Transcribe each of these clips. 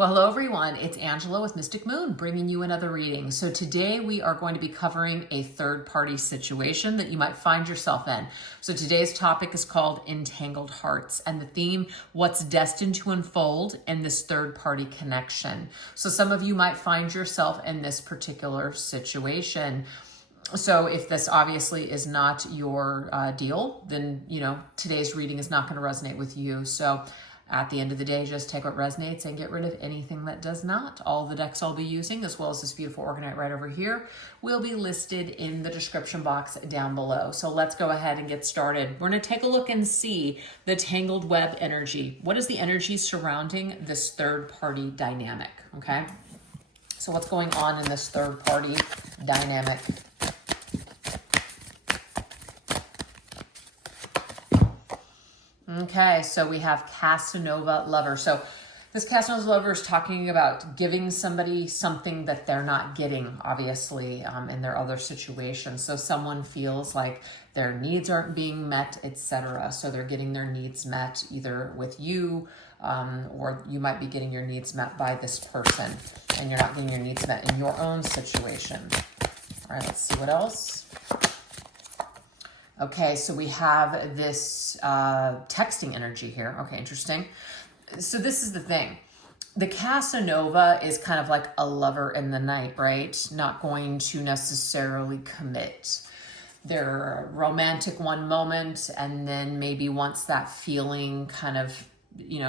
Well, hello everyone, it's Angela with Mystic Moon bringing you another reading. So today we are going to be covering a third-party situation that you might find yourself in. So today's topic is called Entangled Hearts, and the theme, what's destined to unfold in this third-party connection. So some of you might find yourself in this particular situation. So if this obviously is not your deal, then, today's reading is not going to resonate with you. So at the end of the day, just take what resonates and get rid of anything that does not. All the decks I'll be using, as well as this beautiful Orgonite right over here, will be listed in the description box down below. So let's go ahead and get started. We're going to take a look and see the Tangled Web energy. What is the energy surrounding this third-party dynamic, okay? So what's going on in this third-party dynamic? Okay, so we have Casanova Lover. So this Casanova Lover is talking about giving somebody something that they're not getting, obviously, in their other situations. So someone feels like their needs aren't being met, etc. So they're getting their needs met either with you, or you might be getting your needs met by this person, and you're not getting your needs met in your own situation. All right, let's see what else. Okay, so we have this texting energy here. Okay, interesting. So this is the thing. The Casanova is kind of like a lover in the night, right? Not going to necessarily commit. They're romantic one moment, and then maybe once that feeling kind of,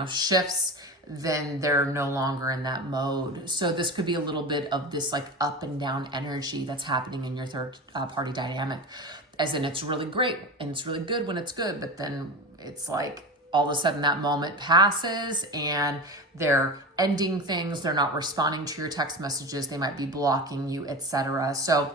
shifts, then they're no longer in that mode. So this could be a little bit of this like up and down energy that's happening in your third party dynamic. As in, it's really great and it's really good when it's good, but then it's like all of a sudden that moment passes and they're ending things. They're not responding to your text messages. They might be blocking you, etc. So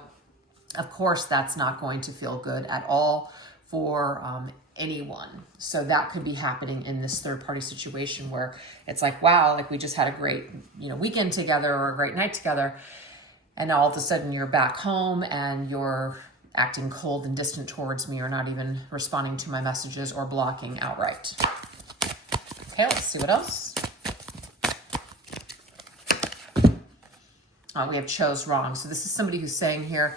of course, that's not going to feel good at all for anyone. So that could be happening in this third party situation where it's like, wow, like we just had a great, weekend together or a great night together. And all of a sudden you're back home and you're acting cold and distant towards me, or not even responding to my messages, or blocking outright. Okay, let's see what else. We have chose wrong. So this is somebody who's saying here,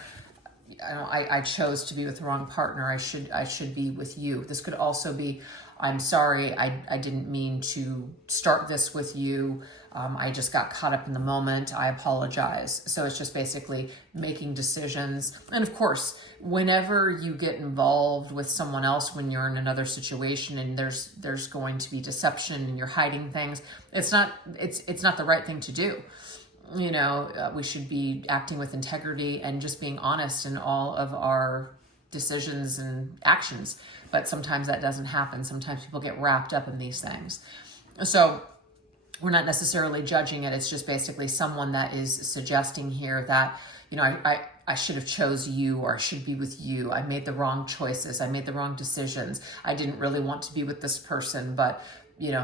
I chose to be with the wrong partner. I should be with you. This could also be, I'm sorry, I didn't mean to start this with you. I just got caught up in the moment. I apologize. So it's just basically making decisions. And of course, whenever you get involved with someone else, when you're in another situation and there's going to be deception and you're hiding things, it's not the right thing to do. We should be acting with integrity and just being honest in all of our decisions and actions. But sometimes that doesn't happen. Sometimes people get wrapped up in these things. So we're not necessarily judging it. It's just basically someone that is suggesting here that, I should have chose you, or I should be with you. I made the wrong choices. I made the wrong decisions. I didn't really want to be with this person, but,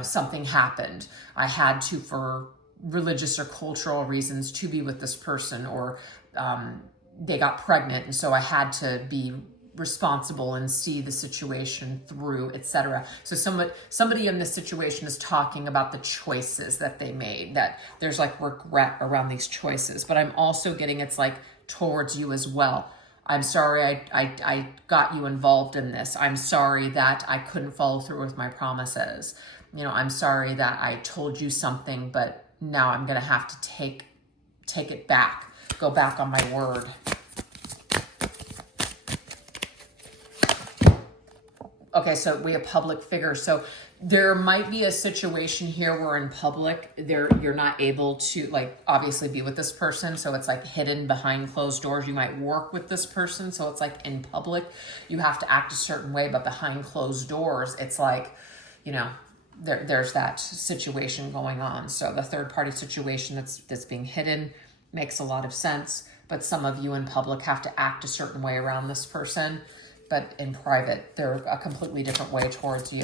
something happened. I had to, for religious or cultural reasons, to be with this person, or they got pregnant, and so I had to be responsible and see the situation through, etc. So somebody in this situation is talking about the choices that they made, that there's like regret around these choices. But I'm also getting it's like towards you as well. I'm sorry I got you involved in this. I'm sorry that I couldn't follow through with my promises. I'm sorry that I told you something, but now I'm gonna have to take it back, go back on my word. Okay, so we have public figures. So there might be a situation here where in public, you're not able to obviously be with this person. So it's like hidden behind closed doors. You might work with this person. So it's like in public, you have to act a certain way, but behind closed doors, it's like, there's that situation going on. So the third party situation that's being hidden makes a lot of sense. But some of you in public have to act a certain way around this person. But in private, they're a completely different way towards you.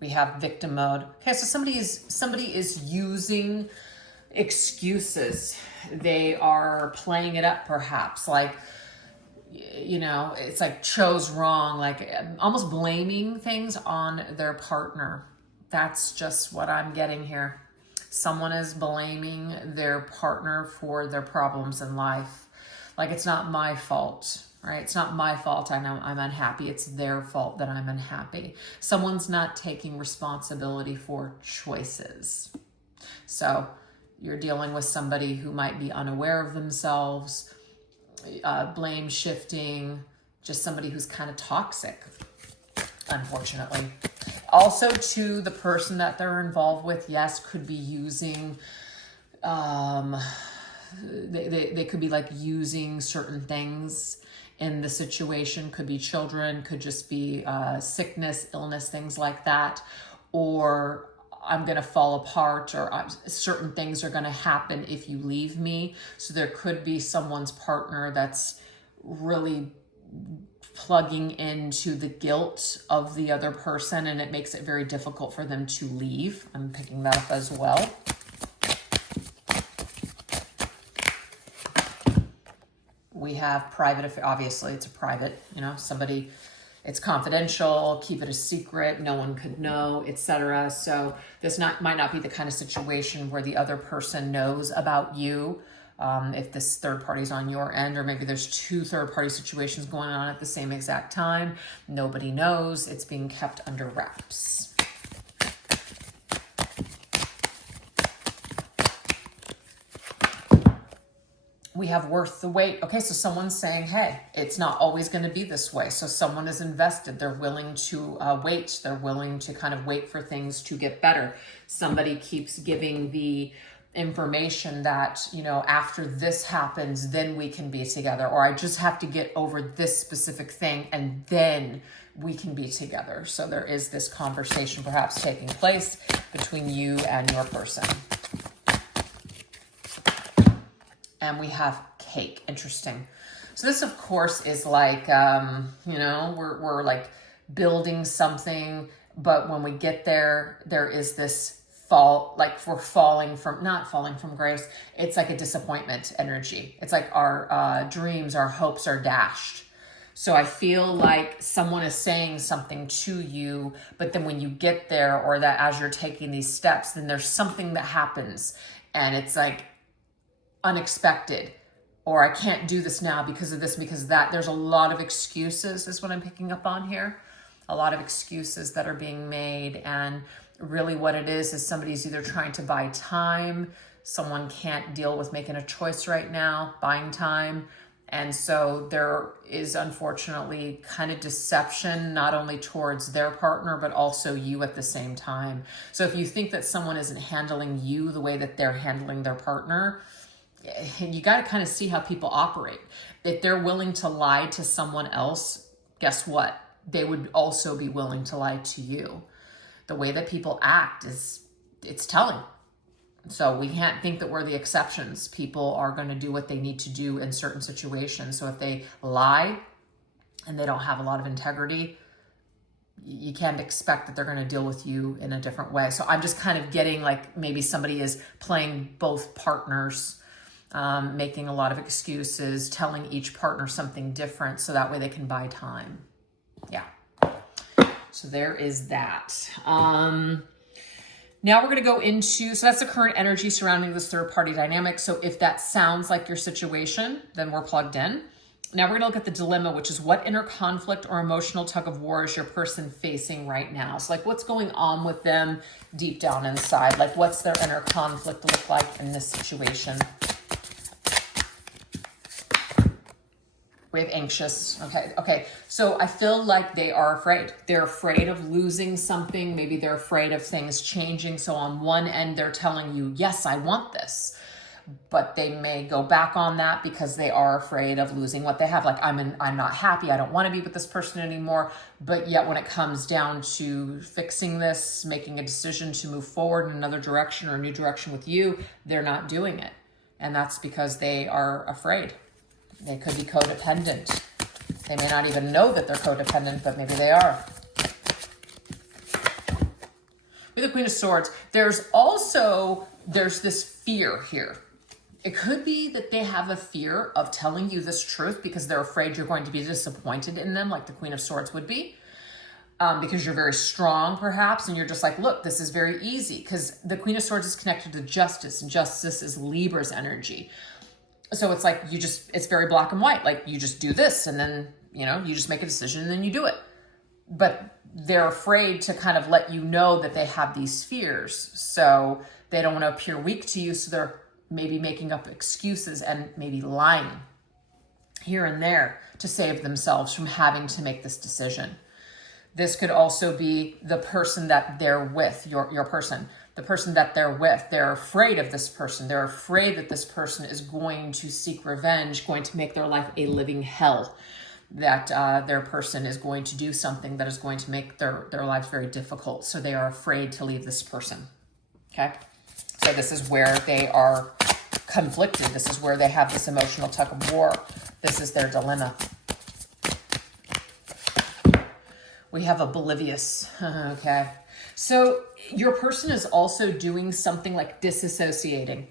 We have victim mode. Okay, so somebody is using excuses. They are playing it up, perhaps. Like, you know, it's like chose wrong, like almost blaming things on their partner. That's just what I'm getting here. Someone is blaming their partner for their problems in life. Like, it's not my fault, right? It's not my fault I'm unhappy. It's their fault that I'm unhappy. Someone's not taking responsibility for choices. So you're dealing with somebody who might be unaware of themselves, blame shifting, just somebody who's kind of toxic, unfortunately. Also, to the person that they're involved with, yes, could be using, they could be like using certain things in the situation. Could be children, could just be sickness, illness, things like that. Or I'm going to fall apart, or certain things are going to happen if you leave me. So there could be someone's partner that's really plugging into the guilt of the other person, and it makes it very difficult for them to leave. I'm picking that up as well. We have private affair. Obviously, it's a private, you know, somebody, it's confidential, keep it a secret, no one could know, etc. So this might not be the kind of situation where the other person knows about you. If this third party's on your end, or maybe there's two third-party situations going on at the same exact time. Nobody knows. It's being kept under wraps. We have worth the wait. Okay, so someone's saying, hey, it's not always going to be this way. So someone is invested. They're willing to wait. They're willing to kind of wait for things to get better. Somebody keeps giving the information that, you know, after this happens, then we can be together, or I just have to get over this specific thing and then we can be together. So there is this conversation perhaps taking place between you and your person. And we have cake. Interesting. So this, of course, is like, you know, we're like building something, but when we get there, there is this fall, like we're not falling from grace. It's like a disappointment energy. It's like our dreams, our hopes are dashed. So I feel like someone is saying something to you, but then when you get there, or that as you're taking these steps, then there's something that happens and it's like unexpected, or I can't do this now because of this, because of that. There's a lot of excuses is what I'm picking up on here. A lot of excuses that are being made, and really what it is somebody's either trying to buy time. Someone can't deal with making a choice right now, buying time. And so there is unfortunately kind of deception, not only towards their partner, but also you at the same time. So if you think that someone isn't handling you the way that they're handling their partner, you got to kind of see how people operate. If they're willing to lie to someone else, guess what? They would also be willing to lie to you. The way that people act it's telling. So we can't think that we're the exceptions. People are going to do what they need to do in certain situations. So if they lie and they don't have a lot of integrity, you can't expect that they're going to deal with you in a different way. So I'm just kind of getting like maybe somebody is playing both partners, making a lot of excuses, telling each partner something different so that way they can buy time. Yeah. So there is that. Now we're going to go into, so that's the current energy surrounding this third party dynamic. So if that sounds like your situation, then we're plugged in. Now we're going to look at the dilemma, which is what inner conflict or emotional tug of war is your person facing right now? So like what's going on with them deep down inside? Like what's their inner conflict look like in this situation? We have anxious. Okay. So I feel like they are afraid. They're afraid of losing something. Maybe they're afraid of things changing. So on one end, they're telling you, yes, I want this. But they may go back on that because they are afraid of losing what they have. Like, I'm not happy. I don't want to be with this person anymore. But yet when it comes down to fixing this, making a decision to move forward in another direction or a new direction with you, they're not doing it. And that's because they are afraid. They could be codependent. They may not even know that they're codependent, but maybe they are. With the Queen of Swords, there's this fear here. It could be that they have a fear of telling you this truth because they're afraid you're going to be disappointed in them, like the Queen of Swords would be. Because you're very strong, perhaps, and you're just like, look, this is very easy. Because the Queen of Swords is connected to justice, and justice is Libra's energy. So it's like, it's very black and white. Like, you just do this, and then, you just make a decision, and then you do it. But they're afraid to kind of let you know that they have these fears. So they don't want to appear weak to you, so they're maybe making up excuses and maybe lying here and there to save themselves from having to make this decision. This could also be the person that they're with, your person. The person that they're with, they're afraid of this person. They're afraid that this person is going to seek revenge, going to make their life a living hell. That their person is going to do something that is going to make their lives very difficult. So they are afraid to leave this person. Okay? So this is where they are conflicted. This is where they have this emotional tug of war. This is their dilemma. We have oblivious, okay? So your person is also doing something like disassociating.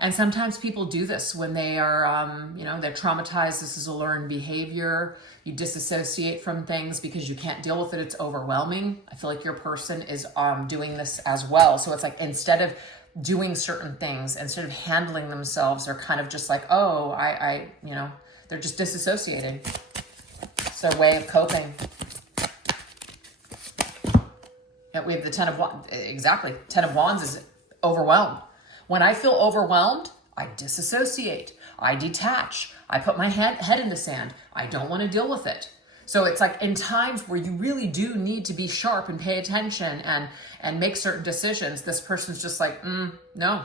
And sometimes people do this when they are, they're traumatized. This is a learned behavior. You disassociate from things because you can't deal with it. It's overwhelming. I feel like your person is doing this as well. So it's like, instead of doing certain things, instead of handling themselves, they're kind of just like, oh, they're just disassociating. It's their way of coping. We have the Ten of Wands. Exactly. 10 of Wands is overwhelmed. When I feel overwhelmed, I disassociate. I detach. I put my head in the sand. I don't want to deal with it. So it's like in times where you really do need to be sharp and pay attention and make certain decisions, this person's just like, no.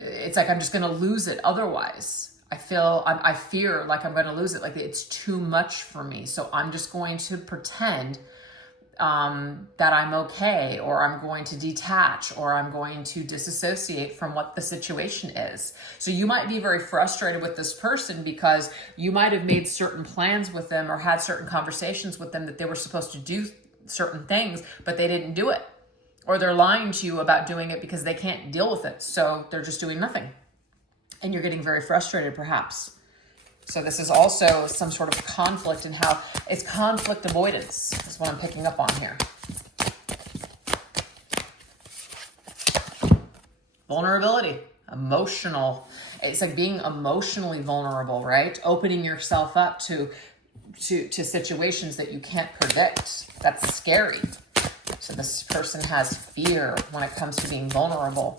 It's like, I'm just going to lose it otherwise. I fear like I'm going to lose it. Like, it's too much for me. So I'm just going to pretend that I'm okay, or I'm going to detach, or I'm going to disassociate from what the situation is. So you might be very frustrated with this person because you might have made certain plans with them or had certain conversations with them that they were supposed to do certain things, but they didn't do it. Or they're lying to you about doing it because they can't deal with it. So they're just doing nothing. And you're getting very frustrated, perhaps. So this is also some sort of conflict, and how it's conflict avoidance is what I'm picking up on here. Vulnerability, emotional. It's like being emotionally vulnerable, right? Opening yourself up to situations that you can't predict. That's scary. So this person has fear when it comes to being vulnerable.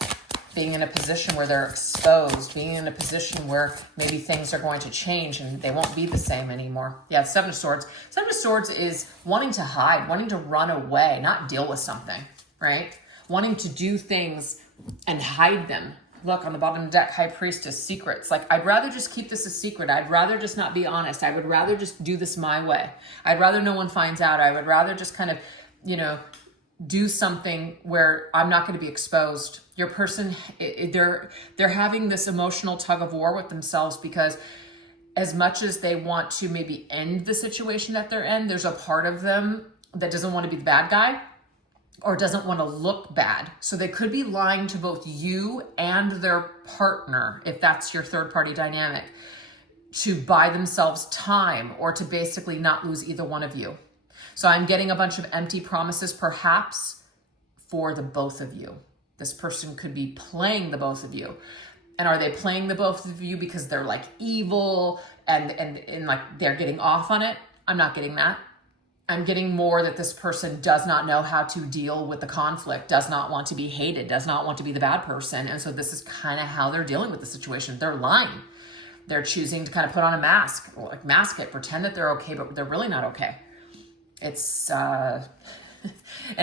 Being in a position where they're exposed, being in a position where maybe things are going to change and they won't be the same anymore. Yeah, Seven of Swords. Seven of Swords is wanting to hide, wanting to run away, not deal with something, right? Wanting to do things and hide them. Look, on the bottom of the deck, High Priestess, secrets. Like, I'd rather just keep this a secret. I'd rather just not be honest. I would rather just do this my way. I'd rather no one finds out. I would rather just kind of, do something where I'm not going to be exposed. Your person, they're having this emotional tug of war with themselves because as much as they want to maybe end the situation that they're in, there's a part of them that doesn't want to be the bad guy or doesn't want to look bad. So they could be lying to both you and their partner, if that's your third party dynamic, to buy themselves time or to basically not lose either one of you. So I'm getting a bunch of empty promises, perhaps, for the both of you. This person could be playing the both of you. And are they playing the both of you because they're like evil and like they're getting off on it? I'm not getting that. I'm getting more that this person does not know how to deal with the conflict, does not want to be hated, does not want to be the bad person. And so this is kind of how they're dealing with the situation. They're lying. They're choosing to kind of put on a mask, like mask it, pretend that they're okay, but they're really not okay. It's, and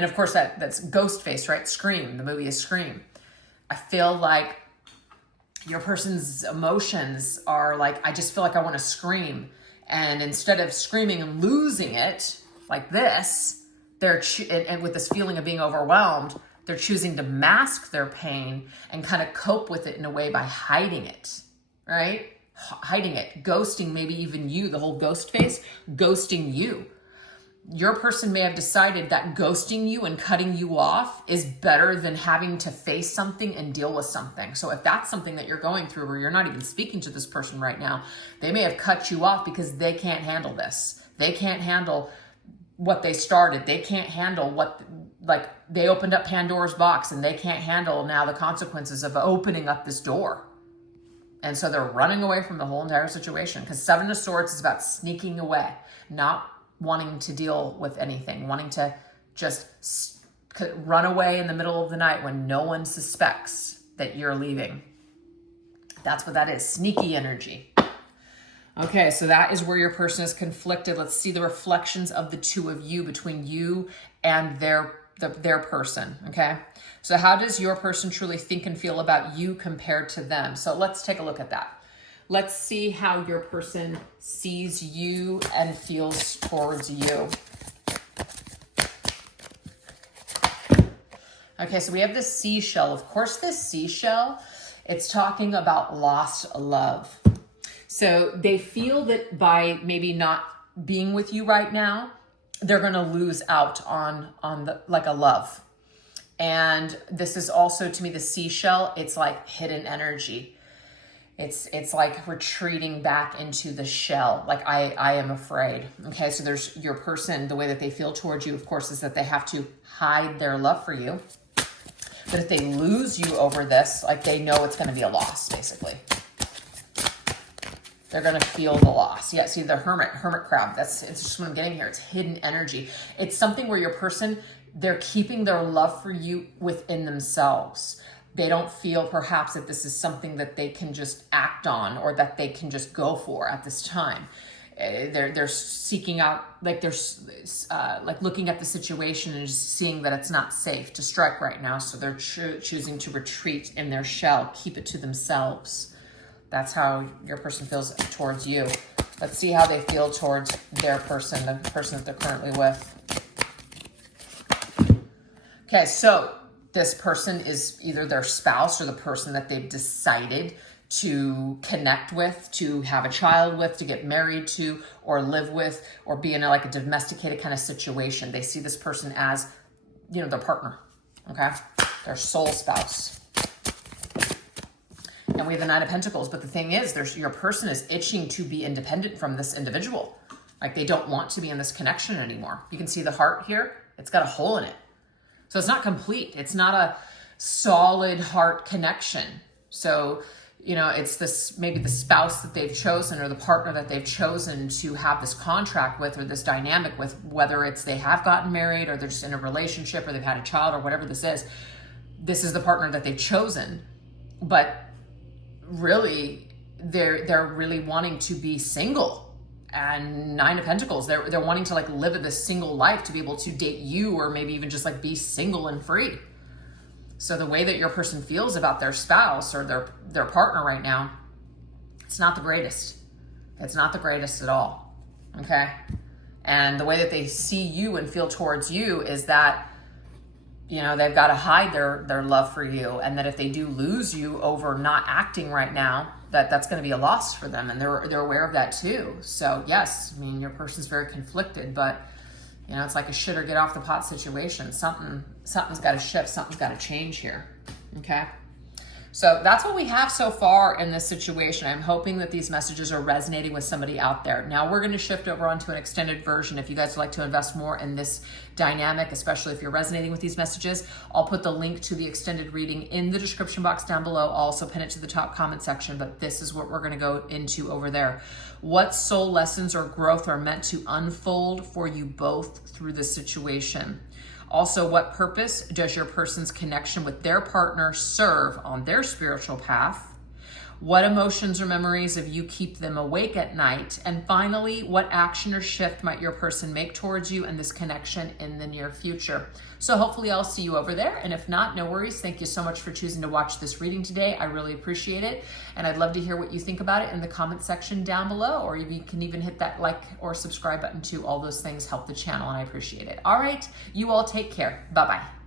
of course that's Ghostface, right? Scream, the movie is Scream. I feel like your person's emotions are like, I just feel like I want to scream. And instead of screaming and losing it like this, and with this feeling of being overwhelmed, they're choosing to mask their pain and kind of cope with it in a way by hiding it, right? Hiding it, ghosting maybe even you, the whole ghost face, ghosting you. Your person may have decided that ghosting you and cutting you off is better than having to face something and deal with something. So if that's something that you're going through where you're not even speaking to this person right now, they may have cut you off because they can't handle this. They can't handle what they started. They can't handle what, like, they opened up Pandora's box and they can't handle now the consequences of opening up this door. And so they're running away from the whole entire situation, because Seven of Swords is about sneaking away, not wanting to deal with anything, wanting to just run away in the middle of the night when no one suspects that you're leaving. That's what that is, sneaky energy. Okay, so that is where your person is conflicted. Let's see the reflections of the two of you, between you and their person, okay? So how does your person truly think and feel about you compared to them? So let's take a look at that. Let's see how your person sees you and feels towards you. Okay, so we have this seashell. Of course, this seashell, it's talking about lost love. So they feel that by maybe not being with you right now, they're going to lose out on the, like, a love. And this is also, to me, the seashell, it's like hidden energy. It's like retreating back into the shell. Like, I am afraid. Okay, so there's your person, the way that they feel towards you, of course, is that they have to hide their love for you. But if they lose you over this, like, they know it's going to be a loss, basically. They're going to feel the loss. Yeah, see, the hermit crab, it's just what I'm getting here. It's hidden energy. It's something where your person, they're keeping their love for you within themselves. They don't feel perhaps that this is something that they can just act on or that they can just go for at this time. They're seeking out, like, they're like looking at the situation and just seeing that it's not safe to strike right now. So they're choosing to retreat in their shell, keep it to themselves. That's how your person feels towards you. Let's see how they feel towards their person, the person that they're currently with. Okay, so this person is either their spouse or the person that they've decided to connect with, to have a child with, to get married to, or live with, or be in like a domesticated kind of situation. They see this person as, you know, their partner, okay? Their soul spouse. And we have the Nine of Pentacles, but the thing is, your person is itching to be independent from this individual. Like, they don't want to be in this connection anymore. You can see the heart here. It's got a hole in it. So it's not complete. It's not a solid heart connection. So, you know, it's this, maybe the spouse that they've chosen or the partner that they've chosen to have this contract with or this dynamic with, whether it's they have gotten married or they're just in a relationship or they've had a child or whatever this is the partner that they've chosen. But really, they're really wanting to be single. And Nine of Pentacles, they're wanting to, like, live this single life, to be able to date you, or maybe even just, like, be single and free. So the way that your person feels about their spouse or their partner right now, it's not the greatest. It's not the greatest at all, okay? And the way that they see you and feel towards you is that, you know, they've got to hide their love for you, and that if they do lose you over not acting right now, that's going to be a loss for them, and they're aware of that too. So yes, I mean, your person's very conflicted, but, you know, it's like a shit or get off the pot situation. Something's got to shift, something's got to change here, okay? So that's what we have so far in this situation. I'm hoping that these messages are resonating with somebody out there. Now we're going to shift over onto an extended version. If you guys would like to invest more in this dynamic, especially if you're resonating with these messages, I'll put the link to the extended reading in the description box down below. I'll also pin it to the top comment section, but this is what we're going to go into over there. What soul lessons or growth are meant to unfold for you both through this situation? Also, what purpose does your person's connection with their partner serve on their spiritual path? What emotions or memories of you keep them awake at night? And finally, what action or shift might your person make towards you and this connection in the near future? So hopefully I'll see you over there. And if not, no worries. Thank you so much for choosing to watch this reading today. I really appreciate it. And I'd love to hear what you think about it in the comment section down below, or you can even hit that like or subscribe button too. All those things help the channel and I appreciate it. All right, you all take care. Bye-bye.